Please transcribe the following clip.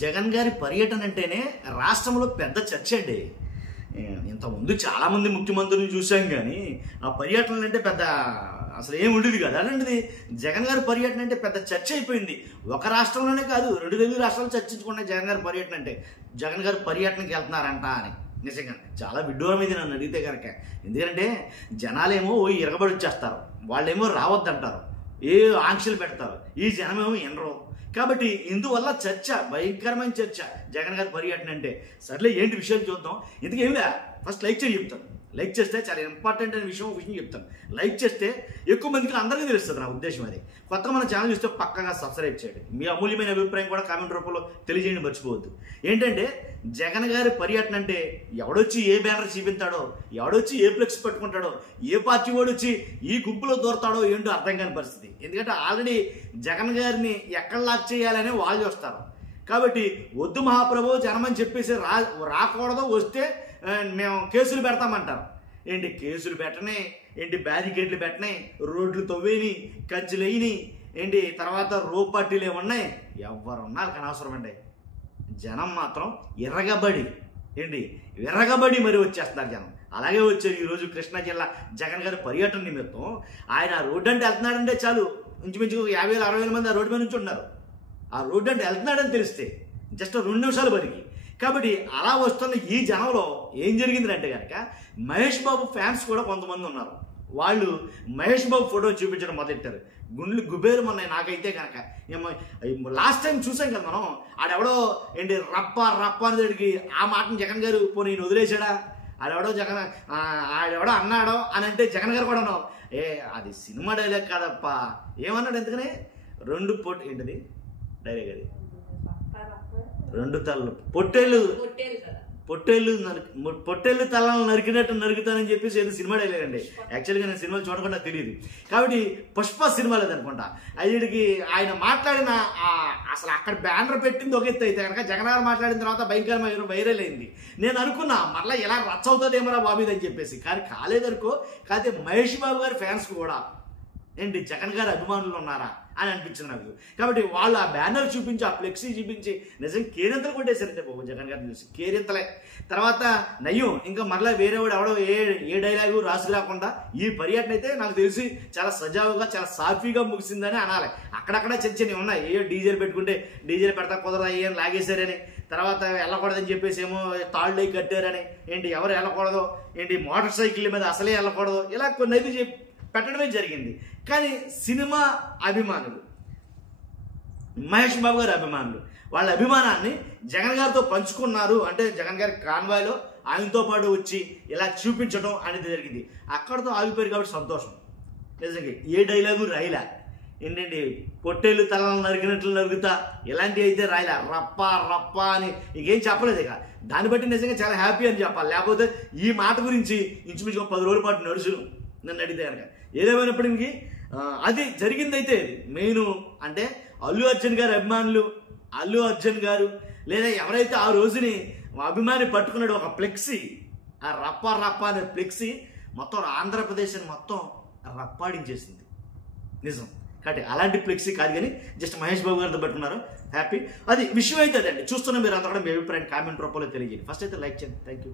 జగన్ గారి పర్యటన అంటేనే రాష్ట్రంలో పెద్ద చర్చ అండి. ఇంతకుముందు చాలామంది ముఖ్యమంత్రులను చూసాం, కానీ ఆ పర్యటనలు అంటే పెద్ద అసలు ఏమి ఉండేది కదా. అలాంటిది జగన్ గారి పర్యటన అంటే పెద్ద చర్చ అయిపోయింది. ఒక రాష్ట్రంలోనే కాదు, 2 తెలుగు రాష్ట్రాలు చర్చించుకున్నాయి జగన్ గారి పర్యటన అంటే. జగన్ గారు పర్యటనకి వెళ్తున్నారంట అని. నిజంగా చాలా విడ్డూరం ఇది నన్ను అడిగితే కనుక. ఎందుకంటే జనాలేమో ఇరగబడి వచ్చేస్తారు, వాళ్ళేమో రావద్దంటారు, ఏ ఆంక్షలు పెడతారు, ఈ జనమేమో ఎనరు. కాబట్టి ఇందువల్ల చర్చ, భయంకరమైన చర్చ జగన్ గారి పర్యటన అంటే. సర్లే ఏంటి విషయాలు చూద్దాం. ఇందుకేమిలే, ఫస్ట్ లైక్ చేసి చెప్తాను. లైక్ చేస్తే చాలా ఇంపార్టెంట్ అనే విషయం చెప్తాను. లైక్ చేస్తే ఎక్కువ మందికి అందరికీ తెలుస్తుంది నా ఉద్దేశం అది. కొత్తగా మన ఛానల్ చూస్తే పక్కగా సబ్స్క్రైబ్ చేయండి. మీ అమూల్యమైన అభిప్రాయం కూడా కామెంట్ రూపంలో తెలియజేయండి మర్చిపోవద్దు. ఏంటంటే జగన్ గారి పర్యటన అంటే ఎవడొచ్చి ఏ బ్యానర్ చూపించాడో, ఎవడొచ్చి ఏ ఫ్లెక్స్ పట్టుకుంటాడో, ఏ పార్టీ వాడు వచ్చి ఈ గుంపులో దూరతాడో ఏంటో అర్థం కాని పరిస్థితి. ఎందుకంటే ఆల్రెడీ జగన్ గారిని ఎక్కడ లాక్ చేయాలని వాళ్ళు చూస్తారు. కాబట్టి వద్దు మహాప్రభు జనమని చెప్పేసి రాకూడదు, వస్తే మేము కేసులు పెడతామంటారు. ఏంటి కేసులు పెట్టనే, ఏంటి బ్యారికేడ్లు పెట్టనే, రోడ్లు తవ్వేని, కంచెలు వేయని, ఏంటి తర్వాత రోప్ పార్టీలు ఏమున్నాయి, ఎవరున్నా అనవసరం అండి. జనం మాత్రం విర్రగబడి మరి వచ్చేస్తున్నారు జనం. అలాగే వచ్చారు ఈరోజు కృష్ణా జిల్లా జగన్ గారి పర్యటన నిమిత్తం. ఆయన రోడ్డు అంటే వెళ్తున్నాడంటే చాలు, ఇంచుమించుగా 50,000-60,000 మంది ఆ రోడ్డు మీద నుంచి ఉన్నారు. ఆ రోడ్డు అంటే వెళ్తున్నాడని తెలిస్తే జస్ట్ 2 నిమిషాలు బరికి. కాబట్టి అలా వస్తున్న ఈ జనంలో ఏం జరిగిందంటే కనుక మహేష్ బాబు ఫ్యాన్స్ కూడా కొంతమంది ఉన్నారు. వాళ్ళు మహేష్ బాబు ఫోటో చూపించడం మొదలెట్టారు. గుండెలు గుబేరు ఉన్నాయి నాకైతే కనుక. లాస్ట్ టైం చూసాం కదా మనం, ఆడెవడో ఏంటి రప్ప అనేటికి ఆ మాటను జగన్ గారు పోనీ వదిలేశాడా, ఆడెవడో అన్నాడో అని అంటే జగన్ గారు కూడా అది సినిమా డైలాగ్ కాదప్ప ఏమన్నాడు. ఎందుకనే 2 ఏంటిది డైలాగ్ అది, 2 తలలు పొట్టేళ్ళు తలను నరికినట్టు నరుకుతానని చెప్పేసి ఏదో సినిమా డైలాగ్ అండి. యాక్చువల్గా నేను సినిమాలు చూడకుండా తెలియదు. కాబట్టి పుష్ప సినిమా లేదనుకుంటా. అదికి ఆయన మాట్లాడిన అసలు అక్కడ బ్యానర్ పెట్టింది ఒక ఎత్తు అయితే కనుక జగన్ గారు మాట్లాడిన తర్వాత భయంకరమైన వైరల్ అయింది. నేను అనుకున్నా మళ్ళీ ఎలా రచ్చ అవుతుందేమరా బాబు అని చెప్పేసి, కానీ కాలేదనుకో. కాకపోతే మహేష్ బాబు గారి ఫ్యాన్స్ కూడా ఏంటి జగన్ గారి అభిమానులు ఉన్నారా అని అనిపించింది నాకు. కాబట్టి వాళ్ళు ఆ బ్యానర్ చూపించి, ఆ ఫ్లెక్సీ చూపించి నిజం కేరింతలు కొట్టేశారంటే బాబు జగన్ గారిని చూసి. కేరింతలే. తర్వాత నయ్యం ఇంకా మరలా వేరేవాడు ఎవడో ఏ డైలాగు రాసుకురాకుండా ఈ పర్యటన అయితే నాకు తెలిసి చాలా సజావుగా, చాలా సాఫీగా ముగిసిందని అనాలి. అక్కడక్కడ చర్చని ఉన్నాయి. ఏ డీజేలు పెట్టుకుంటే డీజేలు పెడతా కుదరదా, ఏం లాగేశారని, తర్వాత వెళ్ళకూడదని చెప్పేసి ఏమో తాళ్ళై కట్టారని, ఏంటి ఎవరు వెళ్ళకూడదు, ఏంటి మోటార్ సైకిల్ మీద అసలే వెళ్ళకూడదు, ఇలా కొన్ని అయితే పెట్టడమే జరిగింది. కానీ సినిమా అభిమానులు, మహేష్ బాబు గారి అభిమానులు వాళ్ళ అభిమానాన్ని జగన్ గారితో పంచుకున్నారు. అంటే జగన్ గారి కాన్వాయ్లో ఆయనతో పాటు వచ్చి ఇలా చూపించడం అనేది జరిగింది. అక్కడతో ఆగిపోయారు కాబట్టి సంతోషం. నిజంగా ఏ డైలాగు రాయిలా. ఏంటండి పొట్టేళ్ళు తలను నరికినట్లు నరుగుతా ఇలాంటివి అయితే రాయిలా. రప్ప అని ఇంకేం చెప్పలేదు. ఇక దాన్ని బట్టి నిజంగా చాలా హ్యాపీ అని చెప్పాలి. లేకపోతే ఈ మాట గురించి ఇంచుమించుగా 10 రోజుల పాటు నడుచును నన్ను అడిగితే కనుక. ఏదేమైనప్పటికీ అది జరిగిందైతే మెయిన్ అంటే అల్లు అర్జున్ గారి అభిమానులు, అల్లు అర్జున్ గారు లేదా ఎవరైతే ఆ రోజుని అభిమాని పట్టుకున్నాడు ఒక ఫ్లెక్సీ, ఆ రప్ప అనే ఫ్లెక్సీ మొత్తం ఆంధ్రప్రదేశ్ని మొత్తం రప్పాడించేసింది. నిజం. కాబట్టి అలాంటి ఫ్లెక్సీ కాదు, కానీ జస్ట్ మహేష్ బాబు గారితో పట్టుకున్నారు. హ్యాపీ. అది విషయం అయితే అదండి. చూస్తున్న మీరు అంతా కూడా మీ అభిప్రాయం కామెంట్ రూపంలో తెలియజేయండి. ఫస్ట్ అయితే లైక్ చేయండి. Thank you.